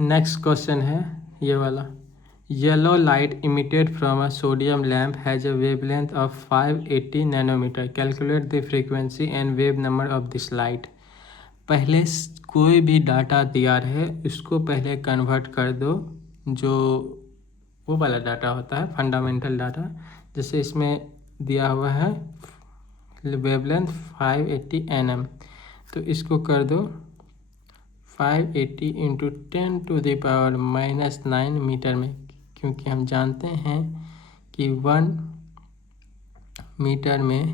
Next question है ये वाला। Yellow light emitted from a sodium lamp has a wavelength of 580 nanometre. Calculate the frequency and wave number of this light. पहले कोई भी data दिया रहे उसको पहले कन्वर्ट कर दो, जो वो वाला डाटा होता है फंडामेंटल डाटा। जैसे इसमें दिया हुआ है वेवलेंथ 580 nm, तो इसको कर दो 580 इंटू 10⁻⁻9 मीटर में, क्योंकि हम जानते हैं कि 1 मीटर में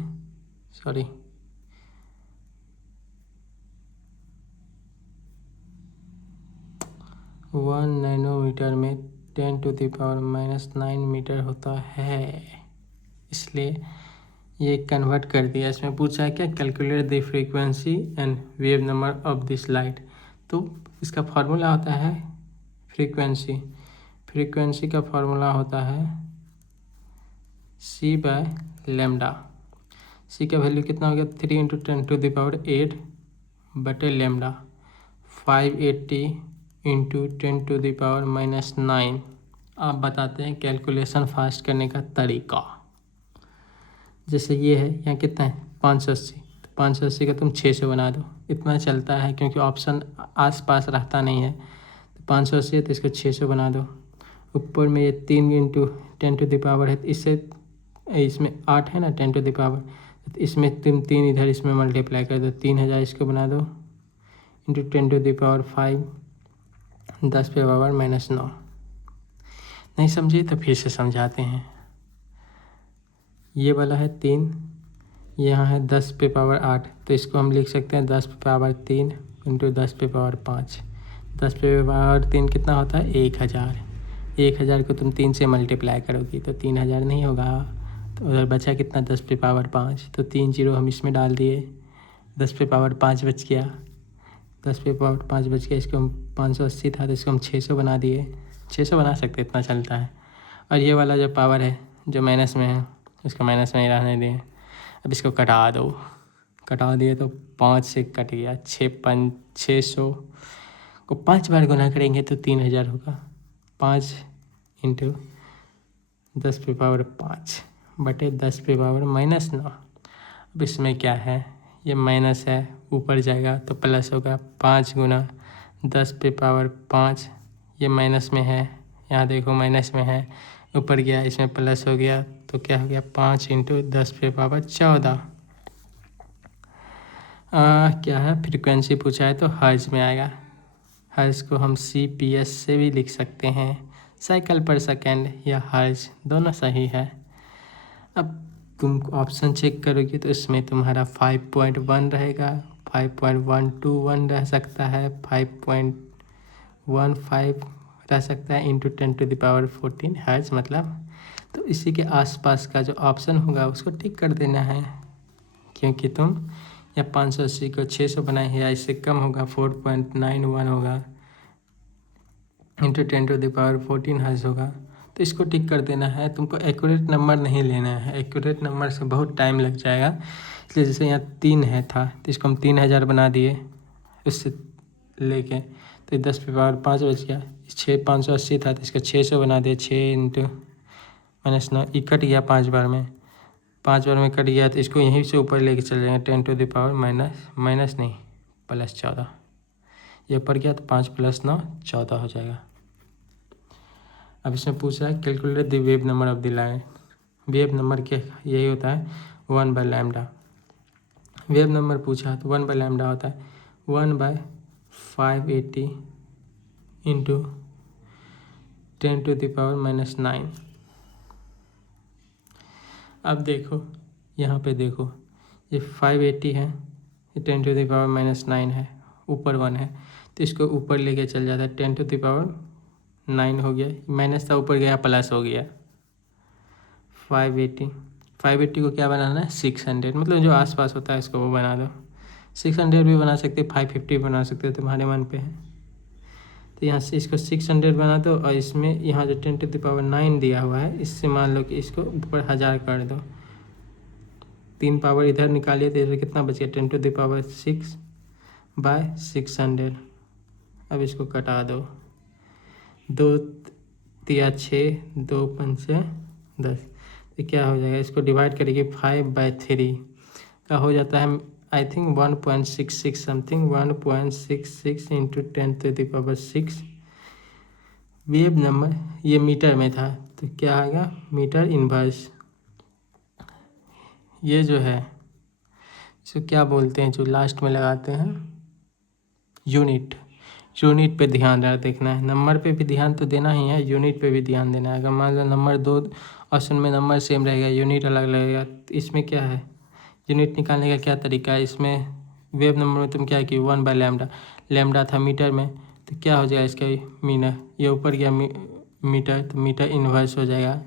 1 नैनोमीटर में 10⁻⁻9 मीटर होता है, इसलिए ये कन्वर्ट कर दिया। इसमें पूछा है क्या, calculate the frequency and wave number of this light. तो इसका फार्मूला होता है फ्रीक्वेंसी का फार्मूला होता है c/λ। c का वैल्यू कितना हो गया, 3 × 10⁸ बटे लैम्डा। 580 इंटू 10⁻⁻9। आप बताते हैं कैलकुलेशन फास्ट करने का तरीका। जैसे ये है, यहाँ कितना है 580, तो 580 का तुम 600 बना दो, इतना चलता है क्योंकि ऑप्शन आसपास रहता नहीं है। तो 580 है तो इसको 600 बना दो। ऊपर में ये 3 × 10⁻, है, इसमें 8 है ना 10⁻, तो इसमें तुम 3 इधर इसमें मल्टीप्लाई कर दो, 3000 इसको बना दो इंटू 10⁵ 10⁻⁻9। नहीं समझे तो फिर से समझाते हैं। ये वाला है 3, यहाँ है 10⁻8, तो इसको हम लिख सकते हैं 10⁻3 इंटू 10⁻5। 10⁻3 कितना होता है 1000। 1000 को तुम 3 से मल्टीप्लाई करोगी तो 3000 नहीं होगा, तो उधर बचा कितना 10⁻5, तो 3 0 हम इसमें डाल दिए, 10⁻5 बच गया। 10⁻5 बच गया, इसको हम 580 था तो इसको हम 600 बना दिए। 600 बना सकते, इतना चलता है। और ये वाला जो पावर है जो माइनस में है, इसको माइनस में ही रहने दें। अब इसको कटा दिए तो 5 से कट गया, 600 को 5 बार गुना करेंगे तो 3000 होगा। 5 इंटू 10⁻5 बटे 10⁻⁻9। अब इसमें क्या है, ये माइनस है, ऊपर जाएगा तो प्लस होगा। 5 गुना 10⁻5, ये माइनस में है, यहाँ देखो माइनस में है, ऊपर गया इसमें प्लस हो गया, तो क्या हो गया 5 इंटू 10⁻14। क्या है, फ्रीक्वेंसी पूछा है तो हर्ज में आएगा। हर्ज को हम CPS से भी लिख सकते हैं, साइकिल पर सेकेंड या हर्ज, दोनों सही है। अब तुम ऑप्शन चेक करोगे तो इसमें तुम्हारा 5.1 रहेगा, 5.121 रह सकता है, 5.15 रह सकता है इंटू 10⁻14 हर्ज मतलब। तो इसी के आसपास का जो ऑप्शन होगा उसको टिक कर देना है, क्योंकि तुम या 580 को 600 बनाए हैं या इससे कम होगा 4.91 होगा इंटू 10⁻14 हर्ज होगा, तो इसको टिक कर देना है। तुमको एक्यूरेट नंबर नहीं लेना है, एक्यूरेट नंबर से बहुत टाइम लग जाएगा। इसलिए जैसे यहाँ 3 है था तो इसको हम 3000 बना दिए उससे लेके, तो 10⁻5 बच गया। 580 था तो इसका 600 बना दिए, 6 इंटू -9, कट गया 5 बार में, 5 बार में कट गया, तो इसको यहीं से ऊपर लेके चले जाएंगे 10⁻14, ये ऊपर गया तो 5 + 9 14 हो जाएगा। अब इसमें पूछा है calculate the wave number of the light. Wave number के यही होता है 1/λ। वेव नंबर पूछा तो 1/λ होता है 1/580 इंटू 10⁻⁻9। अब देखो यहाँ पे देखो, ये 580 है, ये 10⁻⁻9 है, ऊपर 1 है, तो इसको ऊपर लेके चल जाता है 10⁻9 हो गया, माइनस था ऊपर गया प्लस हो गया। 580 को क्या बनाना है 600, मतलब जो आसपास होता है इसको वो बना दो। 600 भी बना सकते, 550 बना सकते, तुम्हारे मन पे है। तो यहाँ से इसको 600 बना दो, और इसमें यहाँ जो 10⁻9 दिया हुआ है इससे मान लो कि इसको ऊपर 1000 कर दो। 3 पावर इधर निकालिए तो इधर कितना बच गया 10⁻6/600। अब इसको कटा दो, 2 तिया 6, 2 पंचे 10। तो क्या हो जाएगा, इसको डिवाइड करेंगे 5/3 का हो जाता है I think 1.66 something, 1.66 into 10⁻6 wave number. ये मीटर में था तो क्या आएगा, मीटर इन्वर्स। ये जो है इसको क्या बोलते हैं, जो लास्ट में लगाते हैं, यूनिट। यूनिट पे ध्यान देखना है, नंबर पे भी ध्यान तो देना ही है, यूनिट पे भी ध्यान देना है। अगर मान लो नंबर 2 ऑप्शन में नंबर सेम रहेगा, यूनिट अलग लगेगा, तो इसमें क्या है, यूनिट निकालने का क्या तरीका है। इसमें वेव नंबर में तुम क्या कि 1/λ, लैम्डा था मीटर में, तो क्या हो जाएगा इसका मीटर, ये ऊपर गया मीटर, तो मीटर इन्वर्स हो जाएगा।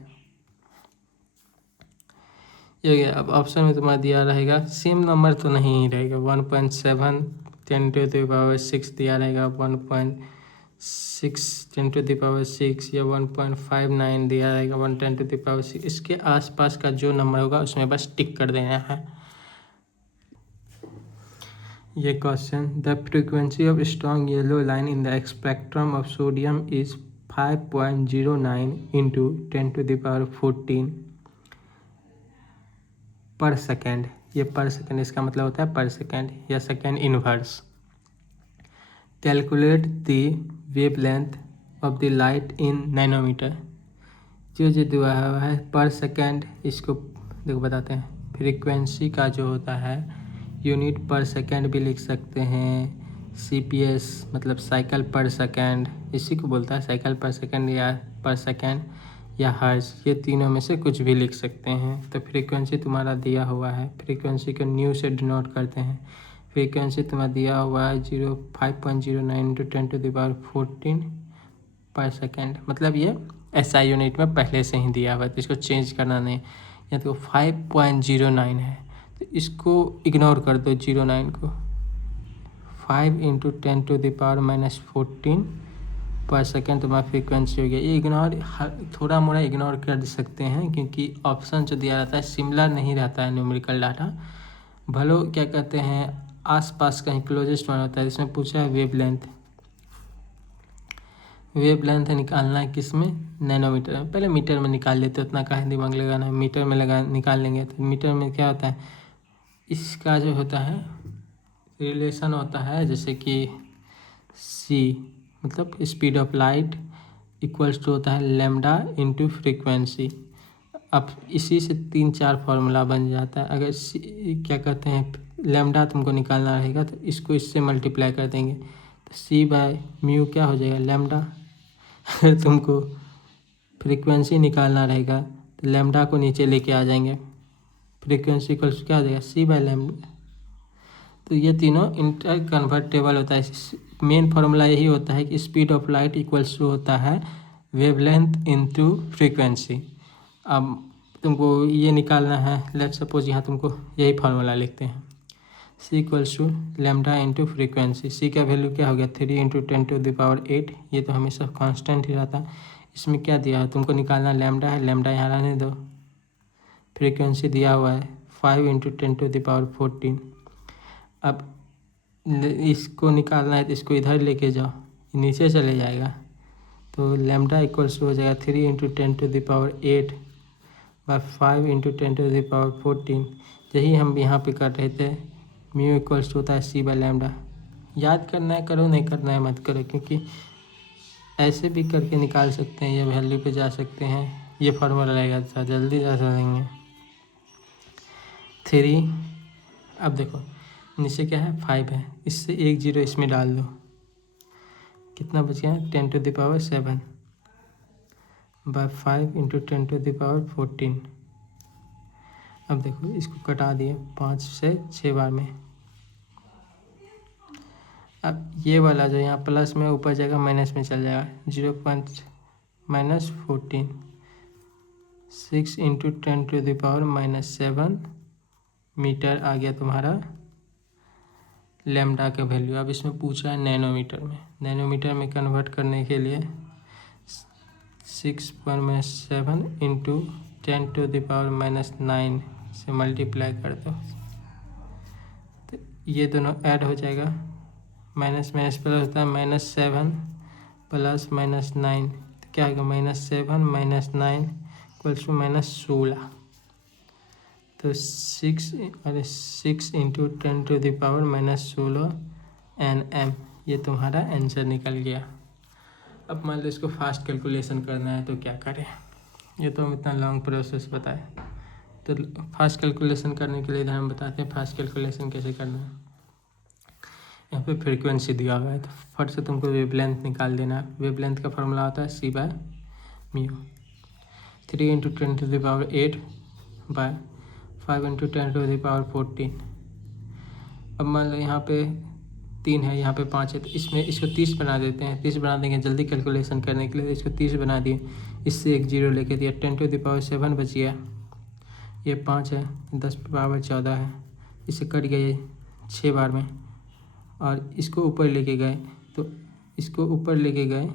ये गया। अब ऑप्शन में तुम्हारा दिया रहेगा, सेम नंबर तो नहीं ही रहेगा, 1.7 10⁻6 दिया रहेगा, 1.6 10⁻6 या 1.59 दिया रहेगा, 1 10⁻6। इसके आसपास का जो नंबर होगा उसमें बस टिक कर देना है। ये question, the frequency of strong yellow line in the spectrum of sodium is 5.09 into 10⁻14 पर सेकेंड। ये पर सेकेंड इसका मतलब होता है पर सेकेंड या second inverse. Calculate the wavelength of the light in nanometre. जो दिया हुआ है पर सेकेंड, इसको देखो बताते हैं। फ्रीक्वेंसी का जो होता है यूनिट पर सेकेंड भी लिख सकते हैं, CPS मतलब साइकिल पर सेकेंड, इसी को बोलता है साइकिल पर सेकेंड या पर सेकेंड या हर्ट्ज, ये तीनों में से कुछ भी लिख सकते हैं। तो फ्रीक्वेंसी तुम्हारा दिया हुआ है, फ्रीक्वेंसी को न्यू से डिनोट करते हैं। फ्रीक्वेंसी तुम्हारा दिया हुआ है 5.09 इंटू 10⁻14 पर सेकेंड, मतलब ये SI यूनिट में पहले से ही दिया हुआ है, तो इसको चेंज करना नहीं। या तो 5.09 है तो इसको इग्नोर कर दो, 09 को। 5 इंटू 10⁻⁻14 पर सेकेंड तुम्हारा फ्रीक्वेंसी हो गया। ये इग्नोर थोड़ा मोड़ा इग्नोर कर सकते हैं, क्योंकि ऑप्शन जो दिया रहता है सिमिलर नहीं रहता है न्यूमेरिकल डाटा, भलो क्या कहते हैं आसपास कहीं क्लोजेस्ट वन होता है। इसमें पूछा है वेवलेंथ, वेवलेंथ निकालना है किस में, नैनोमीटर में। पहले मीटर में निकाल लेते, उतना काहे दिमाग लगाना है, मीटर में निकाल लेंगे। तो मीटर में क्या होता है, इसका जो होता है रिलेशन होता है, जैसे कि C मतलब speed of light equals to होता है लैम्डा इंटू फ्रीक्वेंसी। अब इसी से 3-4 फार्मूला बन जाता है। अगर क्या कहते हैं लैम्डा तुमको निकालना रहेगा तो इसको इससे मल्टीप्लाई कर देंगे, तो C/μ क्या हो जाएगा, लैम्डा। अगर तुमको फ्रीक्वेंसी निकालना रहेगा तो लैम्डा को नीचे लेके आ जाएंगे, फ्रीक्वेंसी इक्वल्स क्या हो जाएगा, C/λ। तो ये तीनों इंटर कन्वर्टेबल होता है। मेन फार्मूला यही होता है कि speed of light equals to होता है वेवलेंथ इनटू फ्रीक्वेंसी। अब तुमको ये निकालना है, लेट सपोज यहाँ तुमको यही फार्मूला लिखते हैं, C equals to lambda into frequency. C का वैल्यू क्या हो गया, 3 इंटू 10⁸, ये तो हमेशा कांस्टेंट ही रहता है। इसमें क्या दिया है तुमको निकालना, लैम्डा है, लैम्डा यहाँ रहने दो। फ्रीक्वेंसी दिया हुआ है 5 इंटू 10⁻14। अब इसको निकालना है तो इसको इधर लेके जाओ, नीचे चले जाएगा, तो लैम्डा इक्वल्स हो जाएगा 3 इंटू 10⁸/5 इंटू 10⁻14। यही हम यहाँ पे कर रहे थे। म्यू इक्वल्स होता है C/λ। याद करना है करो, नहीं करना है मत करो, क्योंकि ऐसे भी करके निकाल सकते हैं, ये वैल्यू पे जा सकते हैं। ये फार्मूला रहेगा तो जल्दी जा सकेंगे। 3, अब देखो नीचे क्या है 5 है, इससे 1 0 इसमें डाल दो, कितना बच गया, 10⁻7/5 इंटू 10⁻14। अब देखो इसको कटा दिए 5 से 6 बार में। अब ये वाला जो यहाँ प्लस में ऊपर जाएगा माइनस में चल जाएगा, 0.14 6 इंटू 10⁻⁻7 मीटर आ गया तुम्हारा लैम्डा का वैल्यू। अब इसमें पूछा है नैनोमीटर में, नैनोमीटर में कन्वर्ट करने के लिए 6/7 इंटू 10⁻⁻9 से मल्टीप्लाई कर दो, तो ये दोनों ऐड हो जाएगा, माइनस माइनस प्लस होता है -7 प्लस -9, तो क्या आएगा -7 -9 इक्वल्स टू -16। तो 6 इंटू 10⁻⁻16 Nm, ये तुम्हारा आंसर निकल गया। अब मान लो इसको फास्ट कैलकुलेशन करना है तो क्या करें, ये तो हम इतना लॉन्ग प्रोसेस बताए। तो फास्ट कैलकुलेशन करने के लिए इधर हम बताते हैं फास्ट कैलकुलेशन कैसे करना है। यहाँ पे फ्रीक्वेंसी दिया हुआ है तो फट से तुमको वेवलेंथ निकाल देना है। वेवलेंथ का फॉर्मूला होता है C/μ। 3 × 10⁸ बाय 5 × 10⁻14। अब मान लो यहाँ पे 3 है, यहाँ पे 5 है, तो इसमें इसको 30 बना देते हैं। 30 बना देंगे जल्दी कैलकुलेशन करने के लिए, इसको 30 बना दिए, इससे एक जीरो लेके दिया, 10⁻7 बच गया। ये 5 है, 10⁻14 है, इससे कट गए 6 बार में, और इसको ऊपर लेके गए, तो इसको ऊपर लेके गए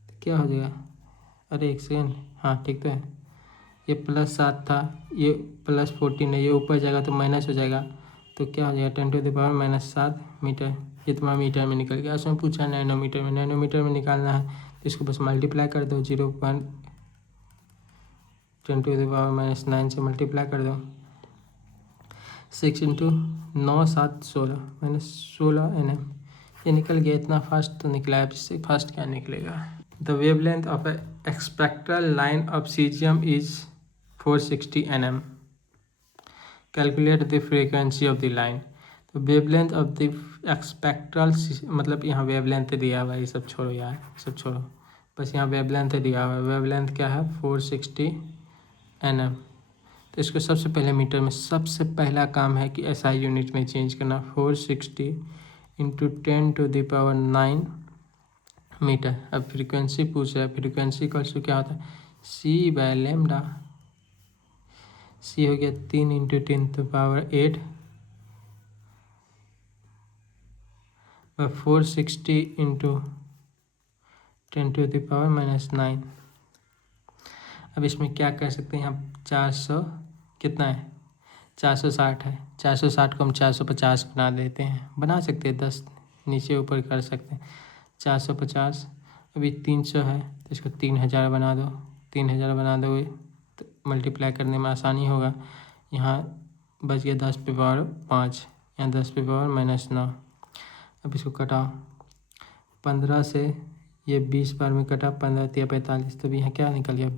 तो क्या हो जाएगा, अरे एक सेकेंड, हाँ ठीक तो है, ये +7 था, ये +14 है, ये ऊपर जाएगा तो माइनस हो जाएगा, तो क्या हो जाएगा 10⁻⁻7 मीटर। ये तुम्हारा मीटर में निकल गया। उसमें पूछा नैनोमीटर में, नैनोमीटर में निकालना है तो इसको बस मल्टीप्लाई कर दो, 10⁻9 से मल्टीप्लाई कर दो। 6 × 9 7 16 -16 Nm, ये निकल गया। इतना फास्ट तो निकला है, इससे फास्ट क्या निकलेगा। The wavelength of a spectral line of caesium is 460 Nm। Calculate the frequency of the line. तो वेवलेंथ ऑफ द एक्सपेक्ट्रल, मतलब यहाँ वेवलेंथ दिया हुआ है, ये सब छोड़ो यार, सब छोड़ो, बस यहाँ वेवलेंथ दिया हुआ है। वेवलेंथ क्या है 460 Nm। तो इसको सबसे पहले मीटर में, सबसे पहला काम है कि SI यूनिट में चेंज करना। 460 × 10⁻9 मीटर। अब फ्रीक्वेंसी पूछ रहा है, फ्रीक्वेंसी का क्या होता है C/λ। C हो गया 3 × 10⁸ 460 × 10⁻⁻9। अब इसमें क्या कर सकते हैं, यहाँ 400 कितना है 460 है, 460 को हम 450 बना देते हैं, बना सकते हैं 10 नीचे ऊपर कर सकते हैं। 450, अभी 300 है तो इसको 3000 बना दो, 3000 बना दोगे तो मल्टीप्लाई करने में आसानी होगा। यहाँ बच गया 10⁻5, यहाँ 10⁻−9। अब इसको कटाओ, 15 से ये 20 बार में कटा, 15 × 45, तब यहाँ क्या निकल गया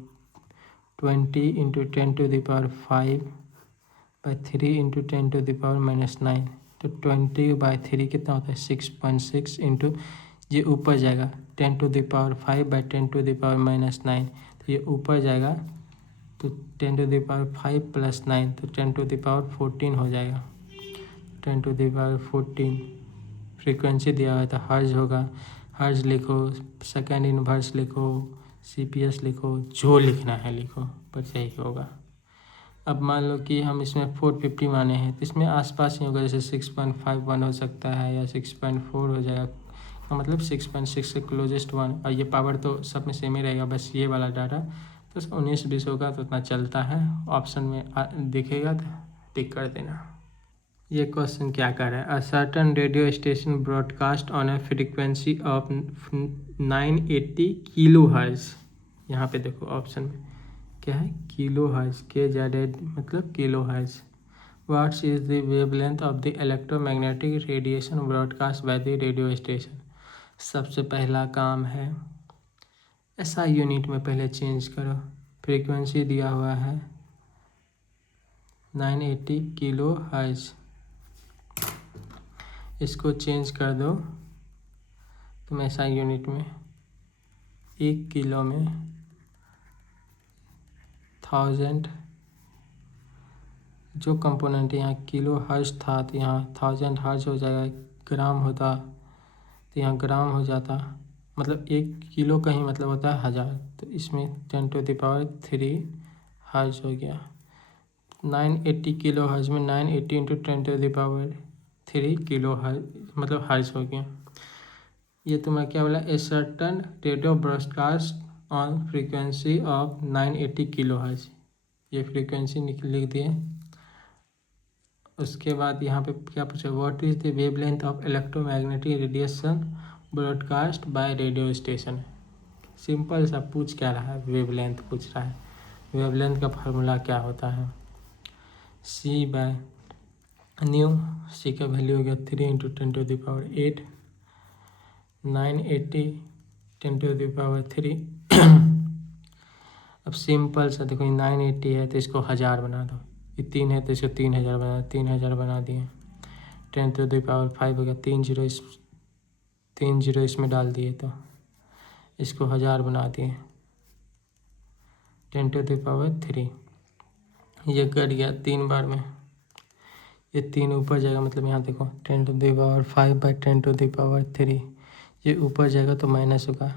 20 × 10⁵ by 3 × 10⁻⁻9। तो 20/3 कितना होता है 6.6 इंटू, ये ऊपर जाएगा 10⁵ by 10⁻⁻9, तो ये ऊपर जाएगा तो 10⁵ + 9, तो 10⁻14 हो जाएगा। 10⁻14 फ्रीक्वेंसी दिया हुआ था, हर्ज होगा, हर्ज लिखो, सेकेंड इनवर्स लिखो, CPS लिखो, जो लिखना है लिखो, बस यही होगा। अब मान लो कि हम इसमें 450 माने हैं, तो इसमें आसपास ही होगा, जैसे 6.51 हो सकता है या 6.4 हो जाएगा, तो मतलब 6.6 से क्लोजेस्ट वन। और ये पावर तो सब में सेम ही रहेगा, बस ये वाला डाटा तो 19-20 होगा तो उतना चलता है। ऑप्शन में दिखेगा तो टिक कर देना। ये क्वेश्चन क्या कर रहा है, a certain radio station broadcast on A frequency of 980 kHz। यहाँ पे देखो ऑप्शन में क्या है kHz, KZ मतलब kHz। What's is the wavelength of the electromagnetic radiation broadcast by the radio station. सबसे पहला काम है SI यूनिट में पहले चेंज करो। फ्रीक्वेंसी दिया हुआ है 980 kHz, इसको चेंज कर दो तुम SI यूनिट में, 1 किलो में 1000, जो कंपोनेंट यहाँ किलो हर्ज था तो यहाँ 1000 हर्ज हो जाएगा। ग्राम होता तो यहाँ ग्राम हो जाता, मतलब 1 किलो का ही मतलब होता है 1000, तो इसमें 10⁻³ हर्ज हो गया। 980 किलो हर्ज में 980 × 10⁻³ किलो हर्ज मतलब हर्ज हो गया। ये तुम्हारा क्या बोला, a certain radio broadcast on frequency of 980 kHz, ये फ्रीक्वेंसी लिख दिए। उसके बाद यहाँ पे क्या पूछा, what is the wavelength of electromagnetic radiation broadcast by radio station. Simple सा पूछ क्या रहा है, वेवलेंथ पूछ रहा है। वेवलेंथ का फार्मूला क्या होता है, सी बाय न्यू। सी का वैल्यू हो गया 3 × 10⁸, 980 10⁻3। अब सिंपल सा देखो, 980 है तो इसको 1000 बना दो, ये 3 है तो इसको 3000 बना दो, 3000 बना दिए। 10⁵ हो गया, 3 जीरो इसमें डाल दिए तो इसको 1000 बना दिए। 10⁻3 ये कट गया 3 बार में, ये 3 ऊपर जाएगा, मतलब यहाँ देखो 10⁵/10⁻3, ये ऊपर जाएगा तो माइनस होगा,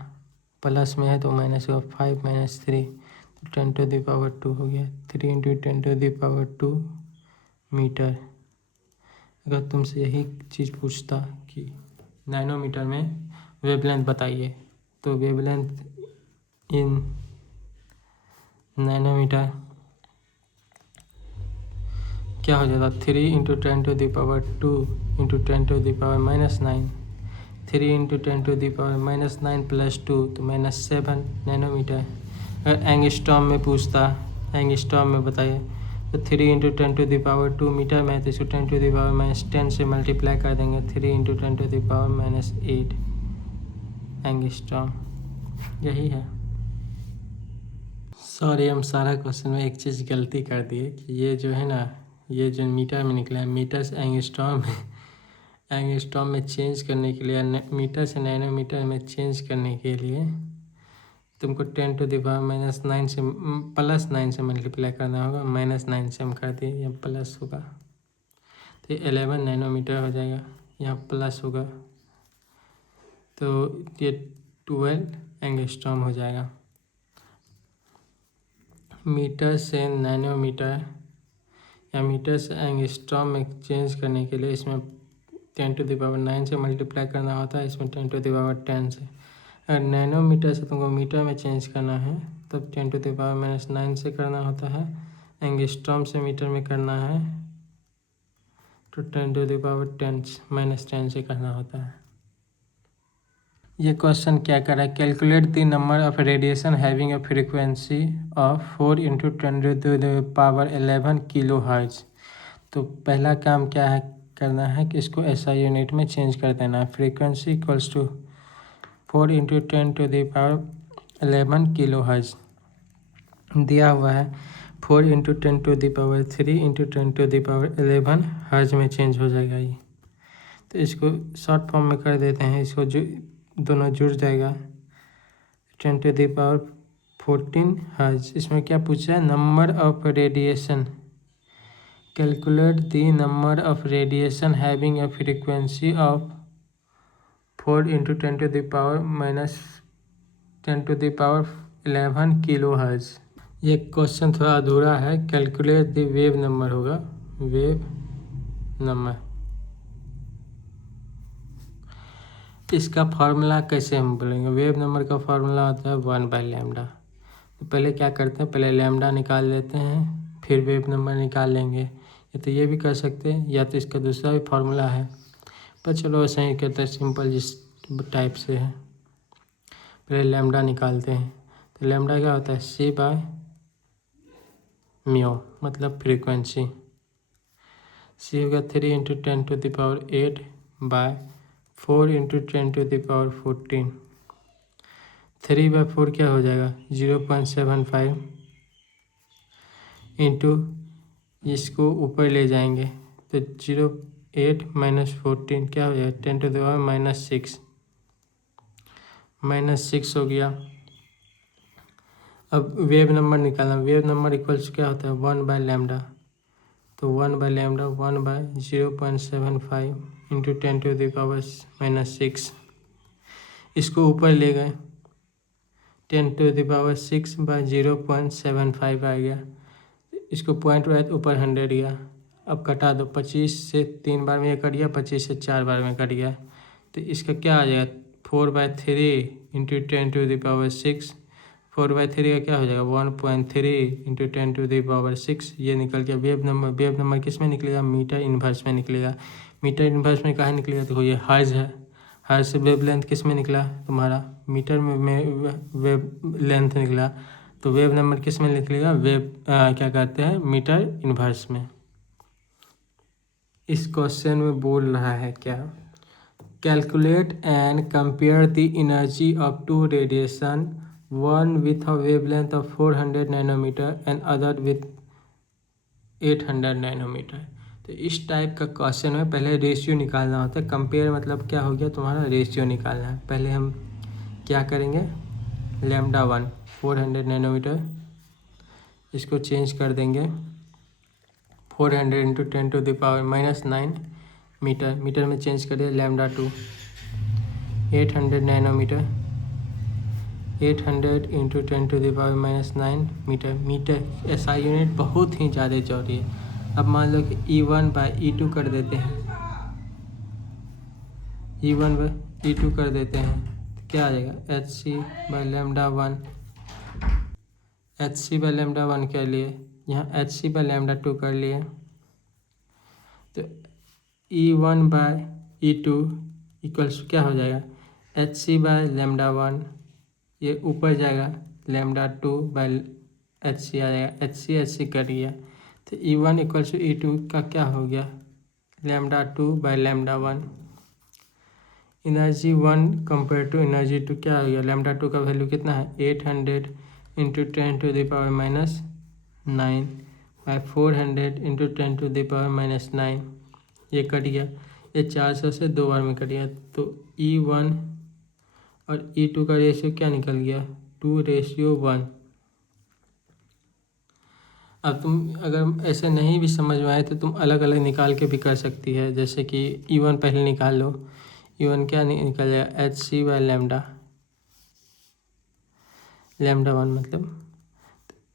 प्लस में है तो माइनस होगा। 5 - 3 तो 10⁻2 हो गया। 3 × 10⁻2 मीटर। अगर तुमसे यही चीज़ पूछता कि नैनोमीटर में वेवलेंथ बताइए, तो वेवलेंथ इन नैनोमीटर क्या हो जाता, 3 × 10⁻2 × 10⁻−9। 3 × 10⁻9 + 2 तो -7 नैनोमीटर। अगर एंगस्ट्रॉम में पूछता, एंगस्ट्रॉम में बताइए, तो 3 × 10⁻2 मीटर में है तो इसको 10⁻10 से मल्टीप्लाई कर देंगे, 3 × 10⁻8 एंगस्ट्रॉम। यही है। सॉरी, हम सारा क्वेश्चन में एक चीज़ गलती कर दिए कि ये जो है ना, ये जो मीटर में निकला है, मीटर से एंगस्ट्रॉम में चेंज करने के लिए, मीटर से नैनोमीटर में चेंज करने के लिए तुमको 10⁻9 से +9 से मल्टीप्लाई करना होगा। -9 से हम कर दिए, यह प्लस होगा तो 11 नैनोमीटर हो जाएगा, यहाँ प्लस होगा तो ये 12 एंगस्ट्रॉम हो जाएगा। मीटर से नैनोमीटर या मीटर से एंगस्ट्रॉम में चेंज करने के लिए इसमें 10⁹ से मल्टीप्लाई करना होता है, इसमें 10⁻10 से। अगर नैनोमीटर से तुमको मीटर में चेंज करना है तब 10⁻9 से करना होता है, एंगस्ट्रॉम से मीटर में करना है तो 10⁻10 से करना होता है। ये क्वेश्चन क्या कर रहा है, calculate the number of radiation having a frequency of 4 × 10⁻11 kilo hertz. तो पहला काम क्या है, करना है कि इसको SI यूनिट में चेंज कर देना है। Frequency equals to 4 × 10⁻11 kilo hertz दिया हुआ है। 4 × 10⁻3 × 10⁻11 हर्ट्ज में चेंज हो जाएगा ये। तो इसको शॉर्ट फॉर्म में कर देते हैं, इसको जो दोनों जुड़ जाएगा 10⁻14 हर्ट्ज। इसमें क्या पूछा है, number of radiation, calculate the number of radiation having a frequency of 4 × 10⁻11 kilo hertz. ये क्वेश्चन थोड़ा अधूरा है, कैलकुलेट द वेव नंबर होगा, वेव नंबर। इसका फार्मूला कैसे हम बोलेंगे, वेव नंबर का फार्मूला होता है 1/λ। तो पहले क्या करते हैं, पहले लैम्डा निकाल लेते हैं, फिर वेव नंबर निकाल लेंगे। या तो ये भी कर सकते हैं, या तो इसका दूसरा भी फार्मूला है, पर चलो ऐसे ही कहते हैं, सिंपल जिस टाइप से है। पहले लैम्डा निकालते हैं, तो लैम्डा क्या होता है, C/μ, मतलब फ्रीक्वेंसी। C होगा 3 × 10⁸ 4 × 10⁻14। 3/4 क्या हो जाएगा, 0.75 इंटू, इसको ऊपर ले जाएंगे तो 0.8 - 14 क्या हो जाएगा, 10⁻6 -6 हो गया। अब वेव नंबर निकालना, वेव नंबर इक्वल्स क्या होता है, 1/λ। तो 1/λ 1/0.75 इंटू 10⁻6, इसको ऊपर ले गए, 10⁻6/0.75 आ गया। इसको पॉइंट ऊपर 100 गया। अब कटा दो, 25 से 3 बार में ये कट गया, 25 से 4 बार में कट गया, तो इसका क्या आ जाएगा, 4/3 इंटू 10⁻6। 4/3 का क्या हो जाएगा, 1.3 इंटू 10⁻6। ये निकल गया वेव नंबर। वेव नंबर किस में निकलेगा, मीटर इन्वर्स में निकलेगा। मीटर इन्वर्स में कहाँ निकलेगा, देखो ये हर्ज है, हर से वेव लेंथ किस में निकला तुम्हारा, मीटर में वेव लेंथ निकला, तो वेव नंबर किस में निकलेगा, क्या कहते हैं, मीटर इन्वर्स में। इस क्वेश्चन में बोल रहा है क्या, calculate and compare the energy of two radiation, one with a wavelength of 400 nanometer and other with 800 nanometer. तो इस टाइप का क्वेश्चन में पहले रेशियो निकालना होता है। कंपेयर मतलब क्या हो गया, तुम्हारा रेशियो निकालना है। पहले हम क्या करेंगे, लैम्डा 1 400 नैनोमीटर, इसको चेंज कर देंगे 400 इंटू 10⁻⁻9 मीटर, मीटर में चेंज करिए lambda 2 800 nanometer, 800 into 10⁻⁻9 meter, meter ऐसा यूनिट बहुत ही ज़्यादा चौड़ी है। अब मान लो कि E1/E2 कर देते हैं, E1/E2 कर देते हैं तो क्या आ जाएगा, hc/λ1, hc/λ1 कर लिए, यहाँ hc/λ2 कर लिए, तो E1/E2 इक्वल्स क्या हो जाएगा, hc/λ1, ये ऊपर जाएगा λ2/hc आ जाएगा, hc कर लिया, तो E1 इक्वल्स टू E2 का क्या हो गया, λ2/λ1। एनर्जी 1 कंपेयर टू एनर्जी 2 क्या हो गया, λ2 का वैल्यू कितना है 800 इंटू 10⁻⁻9 बाई 400 इंटू 10⁻⁻9, ये कट गया, ये 400 से 2 बार में कट गया, तो E1 और E2 का रेशियो क्या निकल गया, 2:1। अब तुम अगर ऐसे नहीं भी समझ में आए तो तुम अलग अलग निकाल के भी कर सकती है। जैसे कि E1 पहले निकाल लो, E1 क्या निकल जाएगा, hc/λ, λ1 मतलब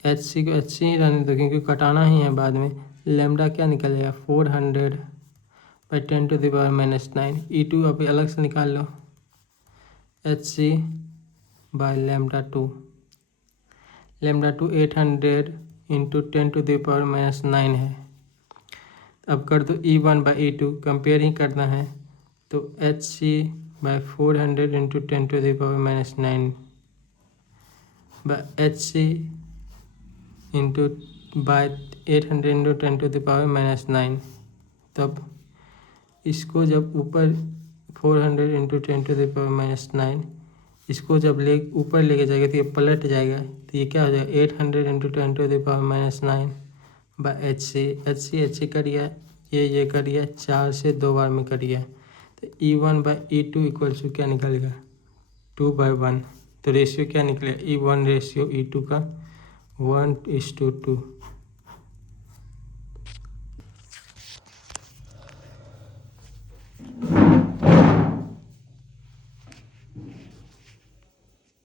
hc को hc ही रहने दो क्योंकि कटाना ही है बाद में। लैम्डा क्या निकल जाएगा 400/10⁻⁻9। E2 अभी अलग से निकाल लो, hc/λ2, λ2 800 इंटू 10⁻⁻9 है। अब कर दो E1/E2, कंपेयर ही करना है, तो hc/400 into 10⁻⁻9 hc into 800 into 10⁻⁻9। तब इसको जब ऊपर 400 इंटू 10⁻⁻9 इसको जब ऊपर लेके जाएगा तो ये पलट जाएगा, तो ये क्या हो जाएगा 800 इंटू 10⁻⁻9 hc कर दिया, ये कर दिया, 4 से 2 बार में कर दिया, तो E1/E2 इक्वल्स टू क्या निकलेगा 2/1। तो रेशियो क्या निकलेगा, E1 रेशियो E2 का 1:2।